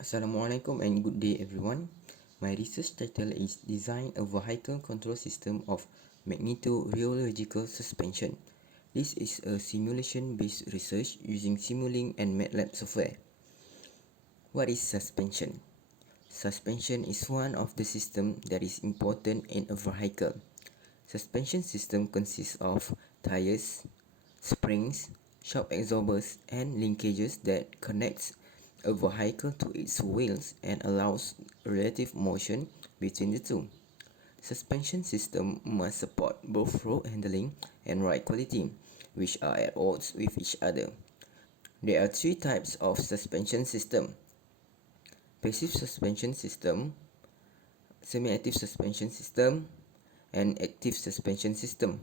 Assalamualaikum and good day everyone. My research title is Design a Vehicle Control System of Magnetorheological Suspension. This is a simulation-based research using Simulink and MATLAB software. What is suspension? Suspension is one of the systems that is important in a vehicle. Suspension system consists of tires, springs, shock absorbers, and linkages that connects a vehicle to its wheels and allows relative motion between the two. Suspension system must support both road handling and ride quality, which are at odds with each other. There are three types of suspension system: passive suspension system, semi-active suspension system, and active suspension system.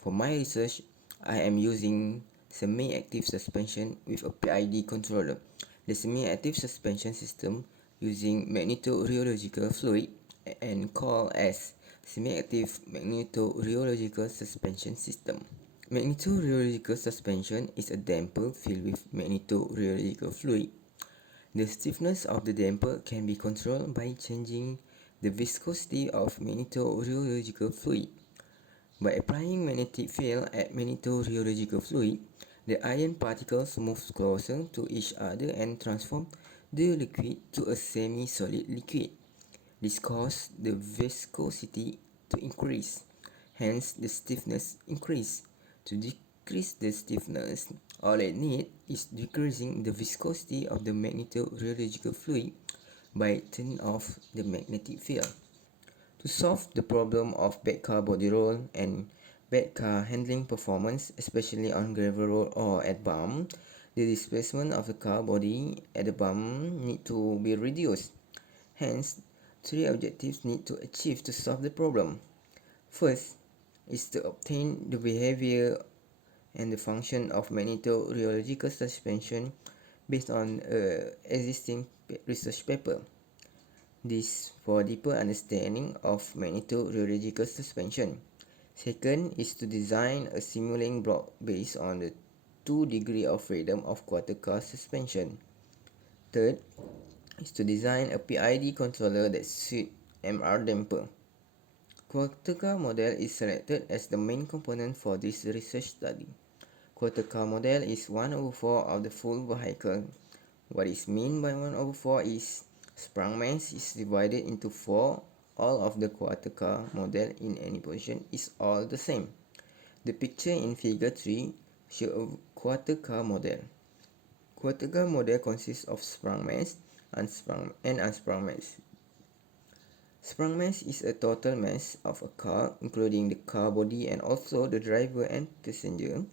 For my research, I am using semi-active suspension with a PID controller. The semi-active suspension system using magnetorheological fluid and called as semi-active magnetorheological suspension system. Magnetorheological suspension is a damper filled with magnetorheological fluid. The stiffness of the damper can be controlled by changing the viscosity of magnetorheological fluid. By applying magnetic field at magnetorheological fluid, the iron particles move closer to each other and transform the liquid to a semi-solid liquid. This causes the viscosity to increase, hence the stiffness increase. To decrease the stiffness, all it needs is decreasing the viscosity of the magnetorheological fluid by turning off the magnetic field. To solve the problem of bad car body roll and bad car handling performance, especially on gravel road or at bump, the displacement of the car body at the bump need to be reduced. Hence, three objectives need to achieve to solve the problem. First is to obtain the behavior and the function of magnetorheological suspension based on existing research paper. This for deeper understanding of magnetorheological suspension. Second is to design a Simulink block based on the 2 degree of freedom of quarter car suspension. Third is to design a PID controller that suits MR damper. Quarter car model is selected as the main component for this research study. Quarter car model is 1/4 of the full vehicle. What is meant by 1/4 is sprung mass is divided into 4. All of the quarter car model in any position is all the same. The picture in figure 3 shows a quarter car model. Quarter car model consists of sprung mass and unsprung mass. Sprung mass is a total mass of a car, including the car body and also the driver and passenger,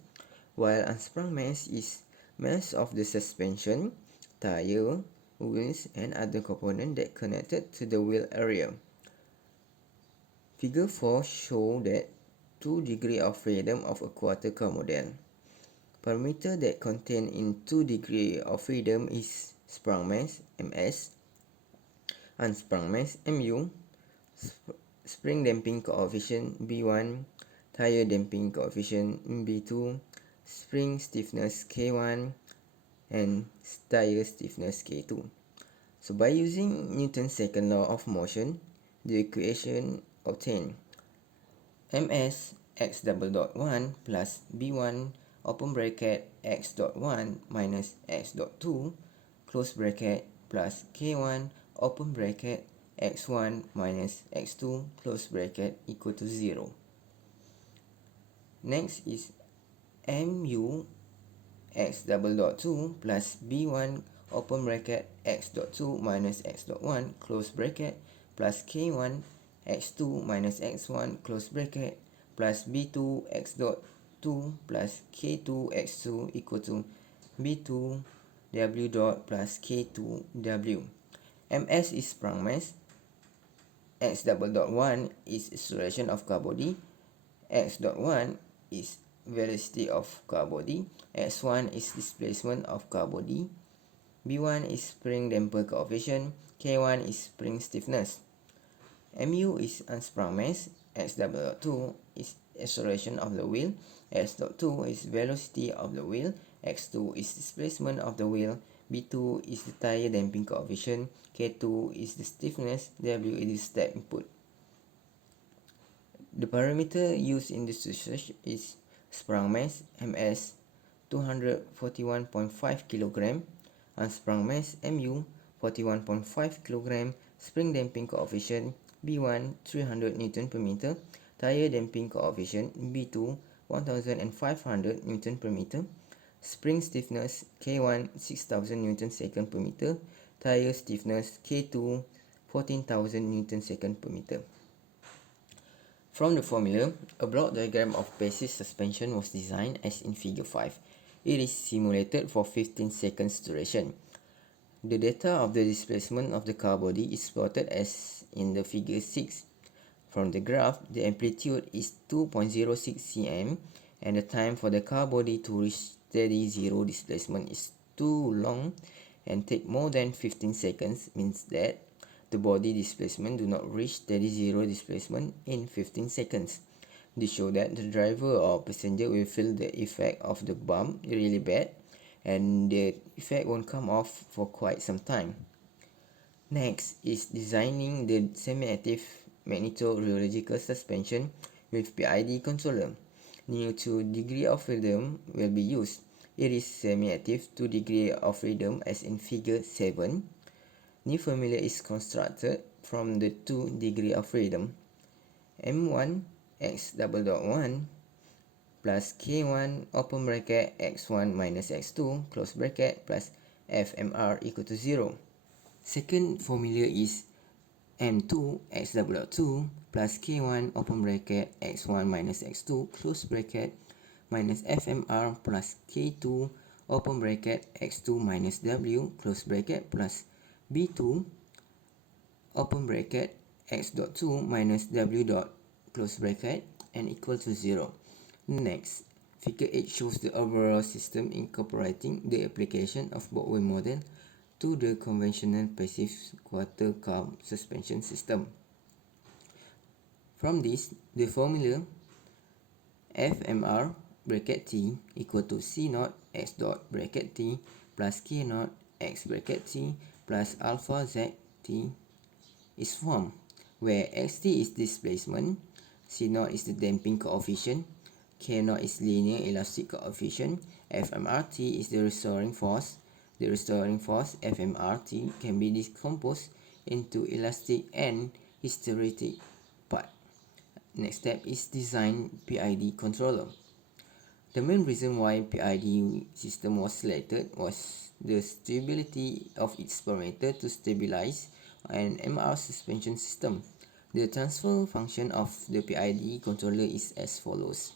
while unsprung mass is mass of the suspension, tire, wheels, and other components that connected to the wheel area. Figure 4 shows that 2 degree of freedom of a quarter car model. Parameter that contained in 2 degree of freedom is sprung mass, Ms, unsprung mass, Mu, spring damping coefficient, B1, tire damping coefficient, B2, spring stiffness, K1, and tire stiffness, K2. So by using Newton's second law of motion, the equation obtained ms x double dot 1 plus b1 open bracket x dot 1 minus x dot 2 close bracket plus k1 open bracket x1 minus x2 close bracket equal to 0. Next is mu x double dot 2 plus b1 open bracket x dot 2 minus x dot 1 close bracket plus k1 x2 minus x1 close bracket plus b2 x dot 2 plus k2 x2 equal to b2 w dot plus k2 w. Ms is sprung mass, x double dot 1 is acceleration of car body, x dot 1 is velocity of car body, x1 is displacement of car body, b1 is spring damper coefficient, k1 is spring stiffness. Mu is unsprung mass, x double dot 2 is acceleration of the wheel, x dot 2 is velocity of the wheel, x2 is displacement of the wheel, B2 is the tire damping coefficient, K2 is the stiffness, W is the step input. The parameter used in this research is sprung mass MS 241.5 kg, unsprung mass MU 41.5 kg, spring damping coefficient B1 300 Newton per meter, tire damping coefficient B2 1500 Newton per meter, spring stiffness K1 6000 Newton second per meter, tire stiffness K2 14,000 Newton second per meter. From the formula, a block diagram of passive suspension was designed as in figure 5. It is simulated for 15 seconds duration. The data of the displacement of the car body is plotted as in the figure 6. From the graph, the amplitude is 2.06 cm and the time for the car body to reach steady zero displacement is too long and take more than 15 seconds means that the body displacement do not reach steady zero displacement in 15 seconds. This shows that the driver or passenger will feel the effect of the bump really bad and the effect won't come off for quite some time. Next is designing the semi-active magnetorheological suspension with PID controller. New 2 degree of freedom will be used. It is semi-active 2 degree of freedom as in figure 7. New formula is constructed from the 2 degree of freedom. M1 x double dot 1 plus K1 open bracket x1 minus x2 close bracket plus FMR equal to 0. Second formula is M2 x double dot 2 plus K1 open bracket x1 minus x2 close bracket minus FMR plus K2 open bracket x2 minus W close bracket plus B2 open bracket x dot 2 minus W dot close bracket and equal to 0. Next, figure 8 shows the overall system incorporating the application of Boltway model to the conventional passive quarter car suspension system. From this, the formula FMR bracket T equal to C naught x dot bracket T plus K naught x bracket T plus alpha Z T is formed, where xt is displacement, C naught is the damping coefficient, K naught is linear elastic coefficient, FMRT is the restoring force. The restoring force FMRT can be decomposed into elastic and hysteretic part. Next step is design PID controller. The main reason why PID system was selected was the stability of its parameter to stabilize an MR suspension system. The transfer function of the PID controller is as follows.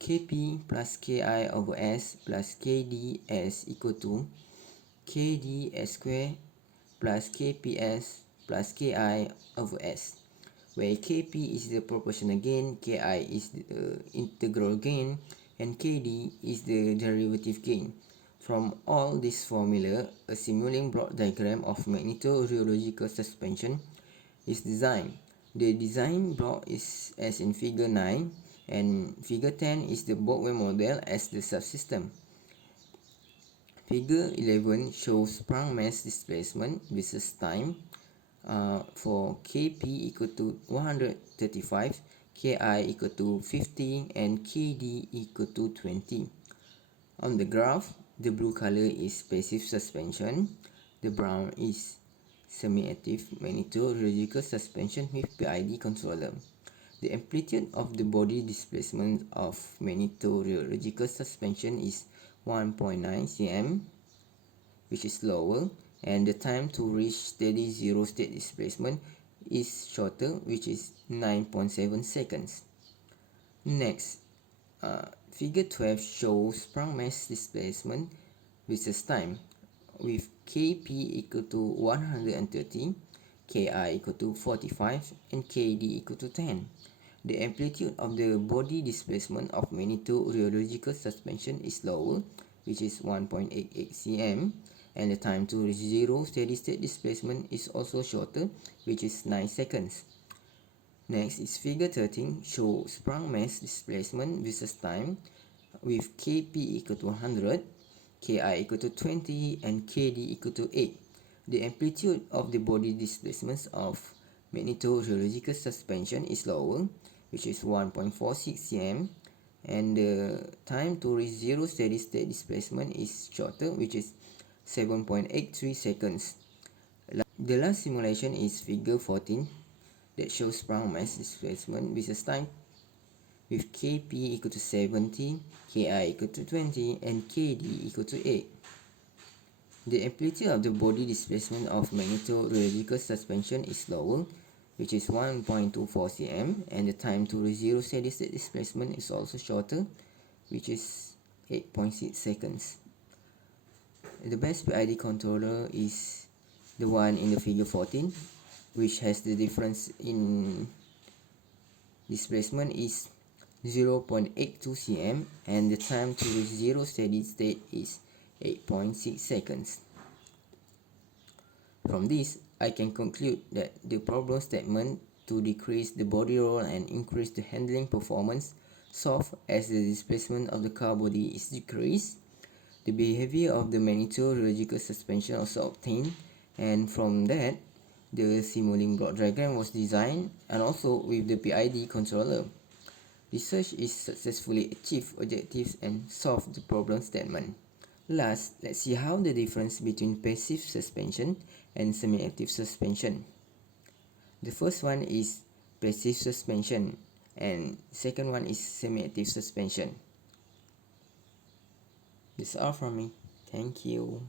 Kp plus Ki over S plus Kd S equal to Kd S square plus Kps plus Ki over S, where Kp is the proportional gain, Ki is the integral gain, and Kd is the derivative gain. From all this formula, a simulating block diagram of magnetorheological suspension is designed. The design block is as in figure 9 and figure 10 is the Boltway model as the subsystem. Figure 11 shows sprung mass displacement versus time for Kp equal to 135, Ki equal to 50 and Kd equal to 20. On the graph, the blue color is passive suspension, the brown is semi-active magnetorheological suspension with PID controller. The amplitude of the body displacement of magnetorheological suspension is 1.9 cm, which is lower, and the time to reach steady zero state displacement is shorter, which is 9.7 seconds. Next, figure 12 shows sprung mass displacement versus time with Kp equal to 130, Ki equal to 45 and Kd equal to 10. The amplitude of the body displacement of magnetorheological suspension is lower, which is 1.88 cm, and the time to reach zero steady state displacement is also shorter, which is 9 seconds. Next is figure 13 shows sprung mass displacement versus time with Kp equal to 100, Ki equal to 20 and Kd equal to 8. The amplitude of the body displacement of magnetorheological suspension is lower, which is 1.46 cm, and the time to reach zero steady state displacement is shorter, which is 7.83 seconds. The last simulation is figure 14 that shows ground mass displacement versus time with Kp equal to 70, Ki equal to 20, and Kd equal to 8. The amplitude of the body displacement of magnetorheological suspension is lower, which is 1.24 cm, and the time to reach zero steady state displacement is also shorter, which is 8.6 seconds. The best PID controller is the one in the figure 14, which has the difference in displacement is 0.82 cm, and the time to reach zero steady state is 8.6 seconds. From this, I can conclude that the problem statement to decrease the body roll and increase the handling performance solve as the displacement of the car body is decreased. The behavior of the magnetorheological suspension also obtained, and from that, the simulating block diagram was designed, and also with the PID controller. Research is successfully achieved objectives and solved the problem statement. Last, let's see how the difference between passive suspension and semi-active suspension. The first one is passive suspension and second one is semi-active suspension. That's all from me. Thank you.